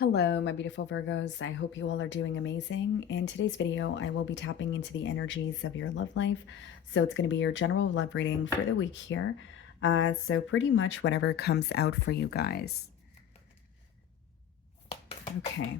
Hello, my beautiful Virgos. I hope you all are doing amazing. In today's video, I will be tapping into the energies of your love life. So it's going to be your general love reading for the week here. So pretty much whatever comes out for you guys. Okay.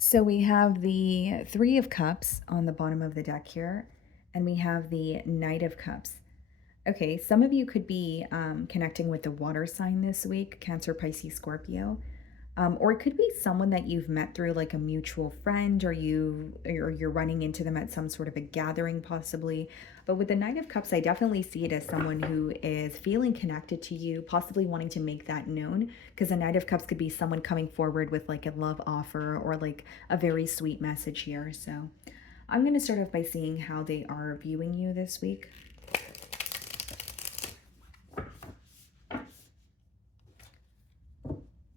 So we have the Three of Cups on the bottom of the deck here, and we have the Knight of Cups. Okay, some of you could be connecting with the water sign this week, Cancer, Pisces, Scorpio. Or it could be someone that you've met through like a mutual friend, or you're running into them at some sort of a gathering possibly. But with the Nine of Cups, I definitely see it as someone who is feeling connected to you, possibly wanting to make that known, because the Knight of Cups could be someone coming forward with like a love offer or like a very sweet message here. So I'm going to start off by seeing how they are viewing you this week.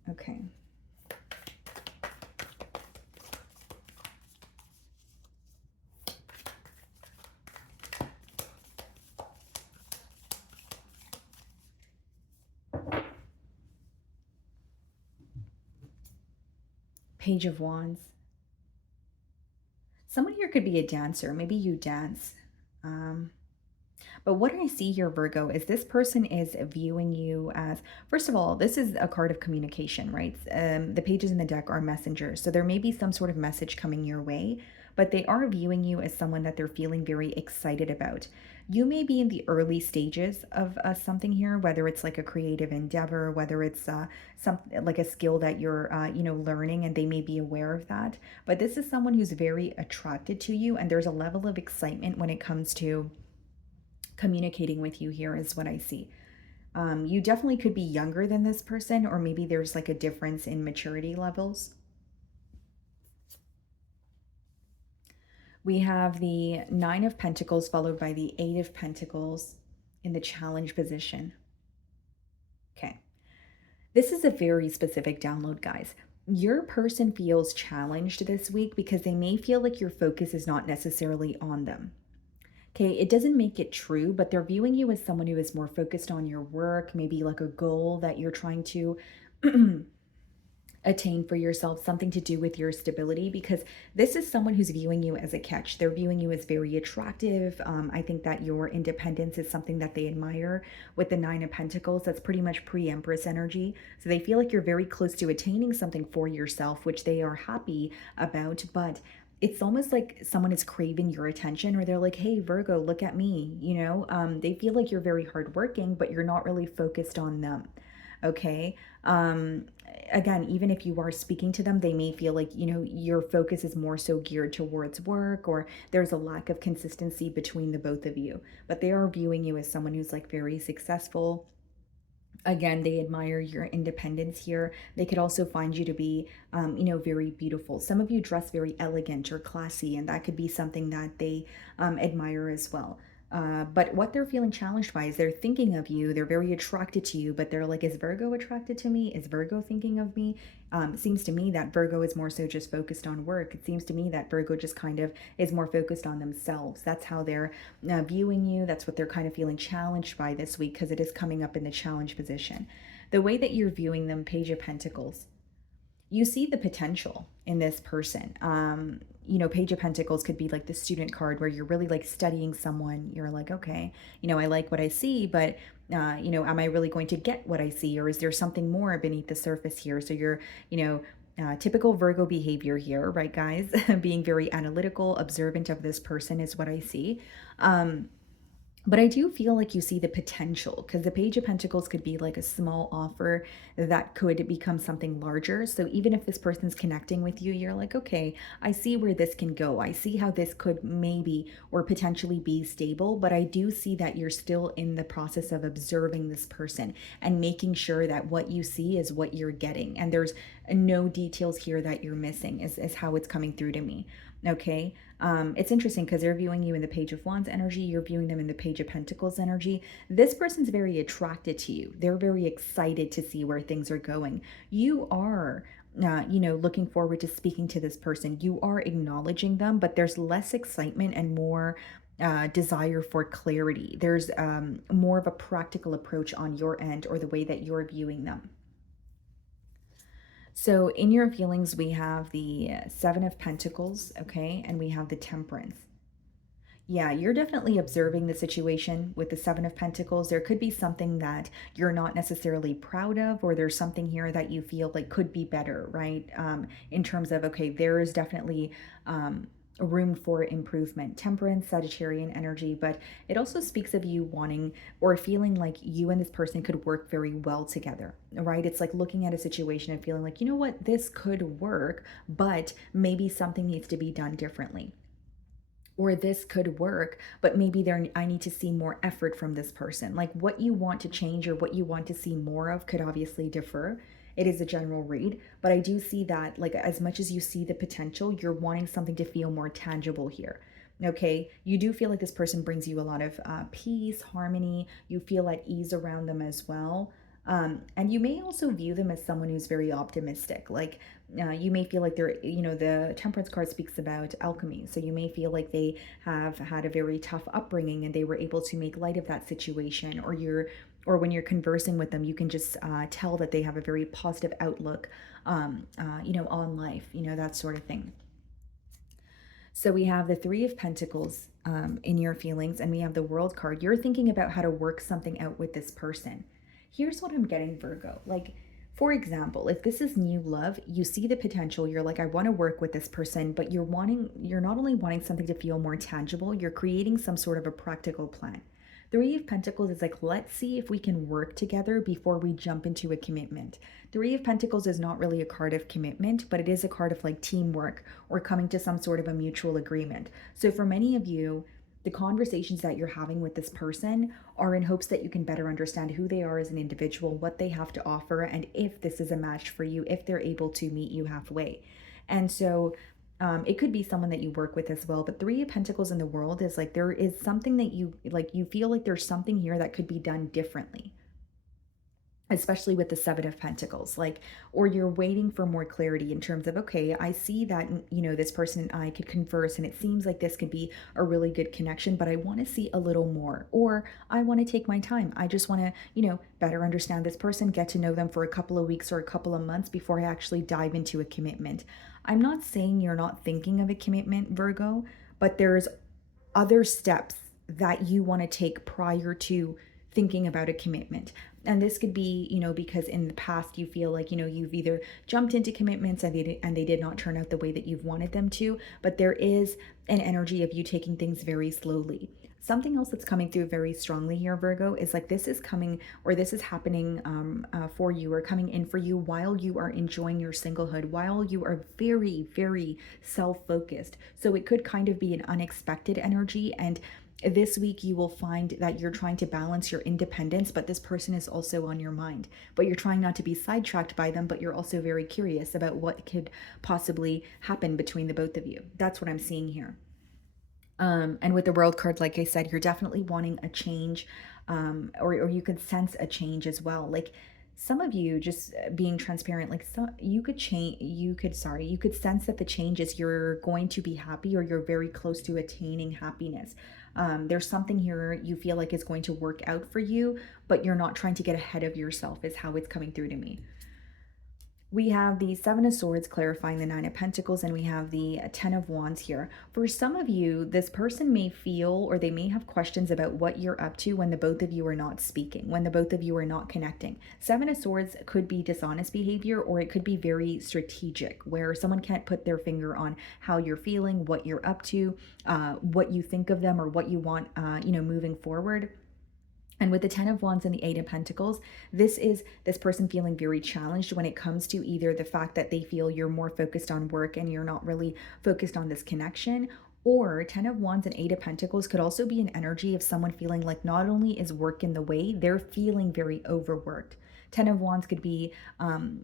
Okay. Page of Wands. Someone here could be a dancer. Maybe you dance. But what I see here, Virgo, is this person is viewing you as, first of all, this is a card of communication, right? The pages in the deck are messengers. So there may be some sort of message coming your way, but they are viewing you as someone that they're feeling very excited about. You may be in the early stages of something here, whether it's like a creative endeavor, whether it's something like a skill that you're, learning, and they may be aware of that. But this is someone who's very attracted to you, and there's a level of excitement when it comes to communicating with you here is what I see. You definitely could be younger than this person, or maybe there's like a difference in maturity levels. We have the Nine of Pentacles followed by the Eight of Pentacles in the challenge position. Okay. This is a very specific download, guys. Your person feels challenged this week because they may feel like your focus is not necessarily on them. Okay, it doesn't make it true, but they're viewing you as someone who is more focused on your work, maybe like a goal that you're trying to attain for yourself, something to do with your stability, because this is someone who's viewing you as a catch. They're viewing you as very attractive. I think that your independence is something that they admire. With the Nine of Pentacles, that's pretty much pre-Empress energy. So they feel like you're very close to attaining something for yourself, which they are happy about, but it's almost like someone is craving your attention, or they're like, hey, Virgo, look at me. They feel like you're very hardworking, but you're not really focused on them. Okay. Again, even if you are speaking to them, they may feel like, your focus is more so geared towards work, or there's a lack of consistency between the both of you. But they are viewing you as someone who's like very successful. Again, they admire your independence here. They could also find you to be, very beautiful. Some of you dress very elegant or classy, and that could be something that they admire as well. But what they're feeling challenged by is they're thinking of you. They're very attracted to you, but they're like, is Virgo attracted to me? Is Virgo thinking of me? It seems to me that Virgo is more so just focused on work. It seems to me that Virgo just kind of is more focused on themselves. That's how they're viewing you. That's what they're kind of feeling challenged by this week, because it is coming up in the challenge position. The way that you're viewing them, Page of Pentacles, you see the potential in this person. Page of Pentacles could be like the student card where you're really like studying someone. You're like, okay, I like what I see, but am I really going to get what I see? Or is there something more beneath the surface here? So you're, typical Virgo behavior here, right, guys? Being very analytical, observant of this person is what I see. But I do feel like you see the potential, because the Page of Pentacles could be like a small offer that could become something larger. So even if this person's connecting with you, you're like, okay, I see where this can go. I see how this could maybe or potentially be stable. But I do see that you're still in the process of observing this person and making sure that what you see is what you're getting. And there's no details here that you're missing, is how it's coming through to me. Okay. It's interesting because they're viewing you in the Page of Wands energy. You're viewing them in the Page of Pentacles energy. This person's very attracted to you. They're very excited to see where things are going. You are looking forward to speaking to this person. You are acknowledging them, but there's less excitement and more desire for clarity. There's more of a practical approach on your end or the way that you're viewing them. So in your feelings, we have the Seven of Pentacles, okay, and we have the Temperance. Yeah, you're definitely observing the situation with the Seven of Pentacles. There could be something that you're not necessarily proud of, or there's something here that you feel like could be better, right? In terms of, okay, there is definitely room for improvement. Temperance, Sagittarian energy, but it also speaks of you wanting or feeling like you and this person could work very well together, right? It's like looking at a situation and feeling like, you know what, this could work, but maybe something needs to be done differently, or this could work, but maybe there I need to see more effort from this person. Like what you want to change or what you want to see more of could obviously differ. It is a general read, but I do see that, like, as much as you see the potential, you're wanting something to feel more tangible here. Okay, you do feel like this person brings you a lot of peace, harmony. You feel at ease around them as well. And you may also view them as someone who's very optimistic. Like you may feel like they're, the Temperance card speaks about alchemy. So you may feel like they have had a very tough upbringing and they were able to make light of that situation, or when you're conversing with them, you can just tell that they have a very positive outlook, on life, that sort of thing. So we have the Three of Pentacles in your feelings, and we have the World card. You're thinking about how to work something out with this person. Here's what I'm getting, Virgo. Like, for example, if this is new love, you see the potential, you're like, I want to work with this person, but you're not only wanting something to feel more tangible, you're creating some sort of a practical plan. Three of Pentacles is like, let's see if we can work together before we jump into a commitment. Three of Pentacles is not really a card of commitment, but it is a card of like teamwork or coming to some sort of a mutual agreement. So for many of you, the conversations that you're having with this person are in hopes that you can better understand who they are as an individual, what they have to offer, and if this is a match for you, if they're able to meet you halfway. And so it could be someone that you work with as well. But Three of Pentacles in the world is like there is something that you feel like there's something here that could be done differently, especially with the Seven of Pentacles, like, or you're waiting for more clarity in terms of, okay, I see that, this person and I could converse and it seems like this could be a really good connection, but I want to see a little more, or I want to take my time. I just want to, better understand this person, get to know them for a couple of weeks or a couple of months before I actually dive into a commitment. I'm not saying you're not thinking of a commitment, Virgo, but there's other steps that you want to take prior to thinking about a commitment. And this could be, because in the past you feel like, you've either jumped into commitments and they did not turn out the way that you've wanted them to, but there is an energy of you taking things very slowly. Something else that's coming through very strongly here, Virgo, is like this is coming, or this is happening for you, or coming in for you while you are enjoying your singlehood, while you are very, very self-focused. So it could kind of be an unexpected energy, and this week you will find that you're trying to balance your independence, but this person is also on your mind. But you're trying not to be sidetracked by them, but you're also very curious about what could possibly happen between the both of you. That's what I'm seeing here. And with the World card, like I said, you're definitely wanting a change, or you could sense a change as well. Like some of you, just being transparent, like you could sense that the change is you're going to be happy, or you're very close to attaining happiness. There's something here you feel like is going to work out for you, but you're not trying to get ahead of yourself, is how it's coming through to me. We have the Seven of Swords clarifying the Nine of Pentacles, and we have the Ten of Wands here. For some of you, this person may feel, or they may have questions about what you're up to when the both of you are not speaking, when the both of you are not connecting. Seven of Swords could be dishonest behavior, or it could be very strategic, where someone can't put their finger on how you're feeling, what you're up to, what you think of them, or what you want, moving forward. And with the Ten of Wands and the Eight of Pentacles, this is this person feeling very challenged when it comes to either the fact that they feel you're more focused on work and you're not really focused on this connection, or Ten of Wands and Eight of Pentacles could also be an energy of someone feeling like not only is work in the way, they're feeling very overworked. Ten of Wands could be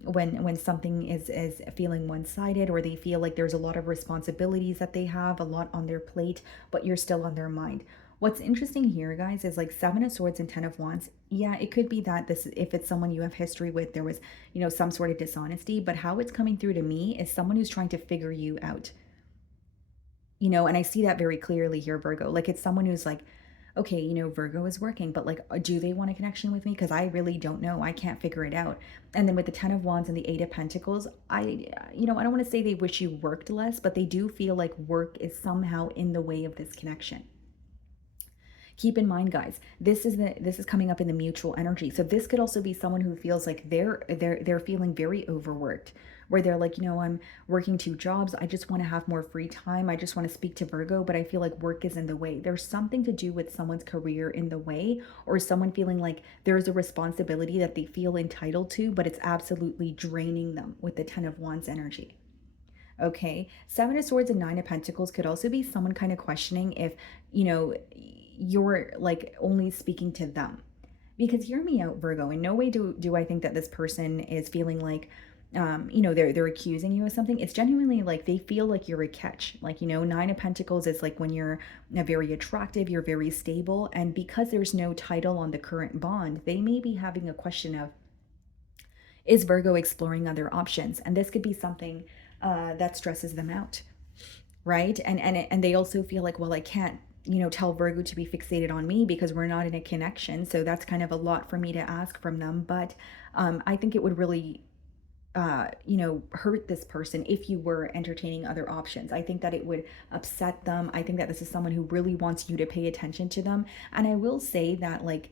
when something is feeling one-sided, or they feel like there's a lot of responsibilities that they have, a lot on their plate, but you're still on their mind. What's interesting here, guys, is like Seven of Swords and Ten of Wands. Yeah, it could be that this, if it's someone you have history with, there was, some sort of dishonesty, but how it's coming through to me is someone who's trying to figure you out, and I see that very clearly here, Virgo. Like it's someone who's like, okay, Virgo is working, but like, do they want a connection with me? Because I really don't know. I can't figure it out. And then with the Ten of Wands and the Eight of Pentacles, I don't want to say they wish you worked less, but they do feel like work is somehow in the way of this connection. Keep in mind, guys, this is coming up in the mutual energy. So this could also be someone who feels like they're feeling very overworked, where they're like, I'm working two jobs. I just want to have more free time. I just want to speak to Virgo, but I feel like work is in the way. There's something to do with someone's career in the way, or someone feeling like there's a responsibility that they feel entitled to, but it's absolutely draining them with the Ten of Wands energy. Okay. Seven of Swords and Nine of Pentacles could also be someone kind of questioning if, you're like only speaking to them. Because hear me out, Virgo. In no way do I think that this person is feeling like, they're accusing you of something. It's genuinely like they feel like you're a catch. Like, Nine of Pentacles is like when you're very attractive, you're very stable. And because there's no title on the current bond, they may be having a question of, is Virgo exploring other options? And this could be something that stresses them out, right? And they also feel like, well, I can't, tell Virgo to be fixated on me because we're not in a connection. So that's kind of a lot for me to ask from them. But I think it would really hurt this person if you were entertaining other options. I think that it would upset them. I think that this is someone who really wants you to pay attention to them. And I will say that, like,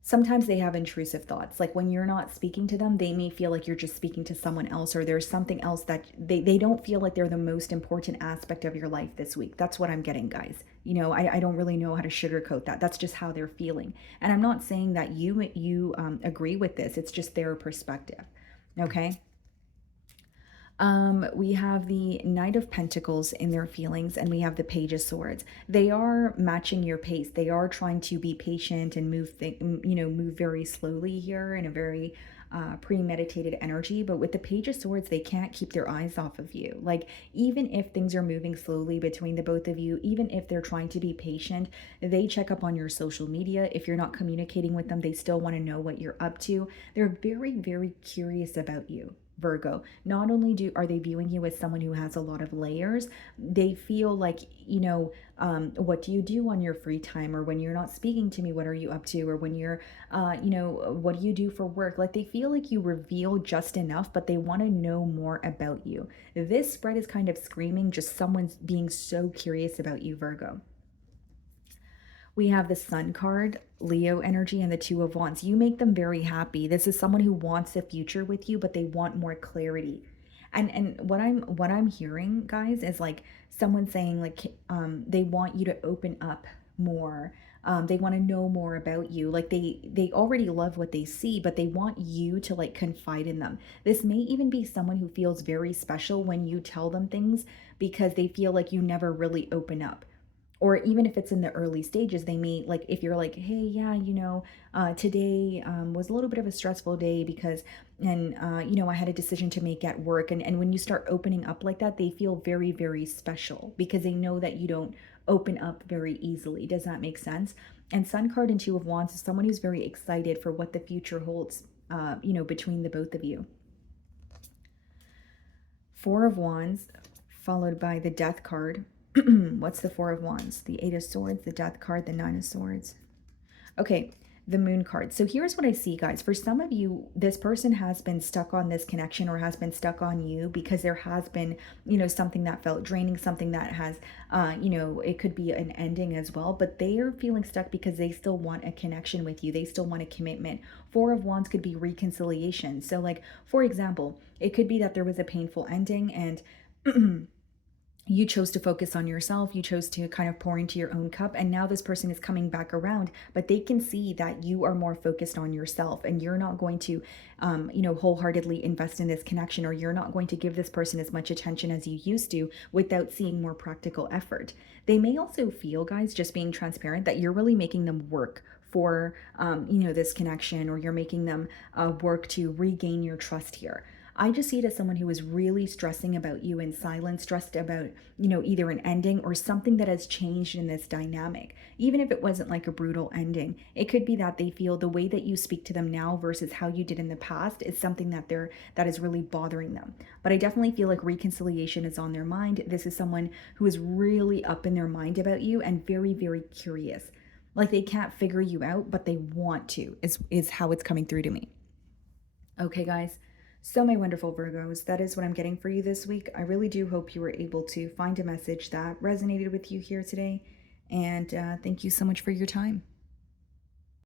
sometimes they have intrusive thoughts. Like when you're not speaking to them, they may feel like you're just speaking to someone else, or there's something else that they don't feel like they're the most important aspect of your life this week. That's what I'm getting, guys. I don't really know how to sugarcoat that. That's just how they're feeling. And I'm not saying that you agree with this. It's just their perspective. Okay. We have the Knight of Pentacles in their feelings, and we have the Page of Swords. They are matching your pace. They are trying to be patient and move very slowly here in a very premeditated energy. But with the Page of Swords, they can't keep their eyes off of you. Like, even if things are moving slowly between the both of you, even if they're trying to be patient, they check up on your social media. If you're not communicating with them, they still want to know what you're up to. They're very, very curious about you, Virgo. Not only are they viewing you as someone who has a lot of layers, they feel like, what do you do on your free time? Or when you're not speaking to me, what are you up to? Or when you're, what do you do for work? Like, they feel like you reveal just enough, but they want to know more about you. This spread is kind of screaming just someone's being so curious about you, Virgo. We have the Sun card, Leo energy, and the Two of Wands. You make them very happy. This is someone who wants a future with you, but they want more clarity. And what I'm hearing, guys, is like someone saying like they want you to open up more. They want to know more about you. Like they already love what they see, but they want you to like confide in them. This may even be someone who feels very special when you tell them things, because they feel like you never really open up. Or even if it's in the early stages, they may, like, if you're like, hey, yeah, today was a little bit of a stressful day because, and I had a decision to make at work. And when you start opening up like that, they feel very, very special because they know that you don't open up very easily. Does that make sense? And Sun card and Two of Wands is someone who's very excited for what the future holds, between the both of you. Four of Wands followed by the Death card. What's the Four of Wands? The Eight of Swords, the Death card, the Nine of Swords. Okay, the Moon card. So here's what I see, guys. For some of you, this person has been stuck on this connection or has been stuck on you because there has been, something that felt draining, something that has, it could be an ending as well, but they are feeling stuck because they still want a connection with you. They still want a commitment. Four of Wands could be reconciliation. So like, for example, it could be that there was a painful ending and you chose to focus on yourself. You chose to kind of pour into your own cup. And now this person is coming back around, but they can see that you are more focused on yourself and you're not going to, wholeheartedly invest in this connection, or you're not going to give this person as much attention as you used to without seeing more practical effort. They may also feel, guys, just being transparent, that you're really making them work for, this connection, or you're making them work to regain your trust here. I just see it as someone who is really stressing about you in silence, stressed about, either an ending or something that has changed in this dynamic. Even if it wasn't like a brutal ending, it could be that they feel the way that you speak to them now versus how you did in the past is something that is really bothering them. But I definitely feel like reconciliation is on their mind. This is someone who is really up in their mind about you and very, very curious. Like they can't figure you out, but they want to, is how it's coming through to me. Okay, guys. So, my wonderful Virgos, that is what I'm getting for you this week. I really do hope you were able to find a message that resonated with you here today. And thank you so much for your time.